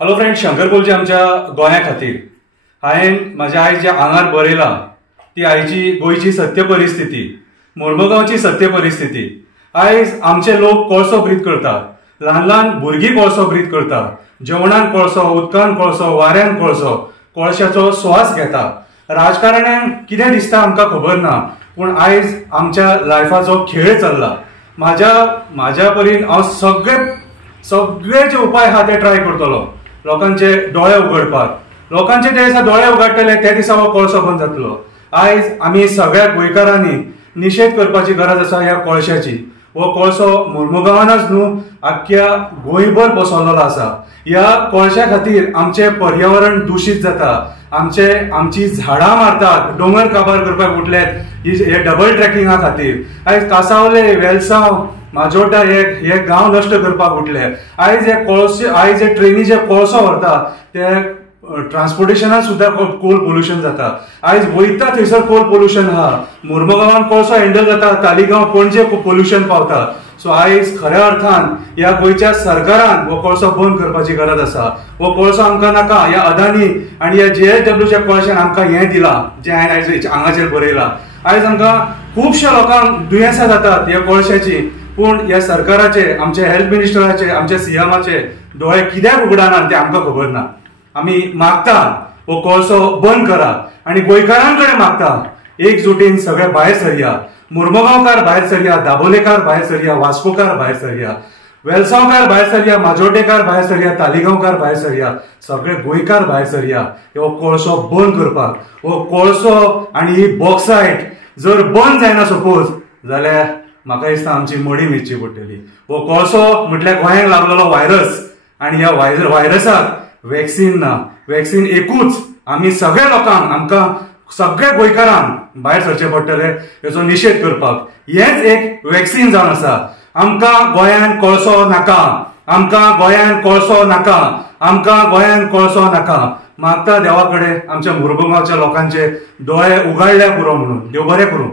Hello friend, Shankar गोलजी आमच्या गोंया खातीर हांवें म्हाज्या आयज जे आंगार बरयलां ती आयची गोंयची सत्य परिस्थिती, मोर्मुगांवची सत्य परिस्थिती। आयज आमचे लोक कोळसो ब्रीद करतात, ल्हान ल्हान भुरगीं कोळसो ब्रीद करतात, जेवणान कोळसो, उदकान कोळसो, वाऱ्यान कोळसो, कोळशाचो स्वास घेतात। राजकारण्यान कितें दिसता आमकां खबर ना, पूण आयज आमच्या लायफाचो खेळ चल्ला। म्हाज्या परीन हांव सगळे जे उपाय आहा ते ट्राय करतलो लोकांचे दोळे उगडपाक। लोकांचे जे दिसा दोळे उगडटले त्या दिसा हो कोळसो बंद जातलो। आयज आमी सगळ्या गोंयकारांनी निशेध करपाची गरज आसा ह्या कोळशाची। हो कोळसो मोर्मुगांवानच न्हू, आख्ख्या गोंयभर पसरलेलो आसा। ह्या कोळशा खातीर आमचे पर्यावरण दूषित जाता, आमची झाडां मारतात, दोंगर काबार करपाक उठल्यात हे डबल ट्रॅकिंगा खातीर। आयज कासावले, वेलसांव, माजोड्डा हे गांव नश्ट करपाक उठले। आयज हे ट्रेनी जे कोळसो व्हरता ते ट्रान्सपोर्टेशनान सुद्दां कोल पोल्युशन जाता। आयज वयता थंयसर कोल पोल्युशन आहा, मोर्मुगांवान कोळसो हँडल जाता, तालिगांव पणजे पोल्युशन पावता। सो आयज खऱ्या अर्थान ह्या गोंयच्या सरकारान हो कोळसो बंद करपाची गरज आसा। हो कोळसो आमकां नाका। ह्या अदानी आनी ह्या JSWच्या कोळशान आमकां हें दिलां जें हांवें आयज आंगाचेर बरयलां। आयज आमकां खुबश्या लोकांक दुयेंसां जातात ह्या कोळशाची, पूण ह्या सरकाराचे, आमच्या हेल्थ मिनिस्टराचे, आमच्या CMचे दोळे कित्याक उगडानात तें आमकां खबर ना। आमी मागता हो कोळसो बंद करा आनी गोंयकारांकडे मागता एकजुटीन सगळे भायर सरया। मोर्मुगांवकार भायर सरया, दाबोलेकार भायर सरया, वास्कोकार भायर सरया, वेलसांवकार भायर सरया, माजोड्डेकार भायर सरया, तालिगांवकार भायर सरया, सगळे गोंयकार भायर सरया हो कोळसो बंद करपाक। हो कोळसो आनी ही बॉक्सायट जर बंद जायना सपोज जाल्यार म्हाका दिसता आमची मोडी न्हिदची पडटली। हो कोळसो म्हटल्यार गोंयांक लागलेलो व्हायरस आनी ह्या व्हायरसाक वॅक्सीन ना। वॅक्सीन एकूच, आमी सगळ्या लोकांक, आमकां सगळ्या गोंयकारांक भायर सरचें पडटलें हेचो निशेध करपाक। हेच एक वॅक्सीन जावन आसा। आमकां गोंयान कोळसो नाका, आमकां गोंयान कोळसो नाका, आमकां गोंयान कोळसो नाका। मागता देवा कडेन आमच्या मोर्मुगांवच्या लोकांचे दोळे उगाडल्या पुरो म्हणून। देव बरें करूं।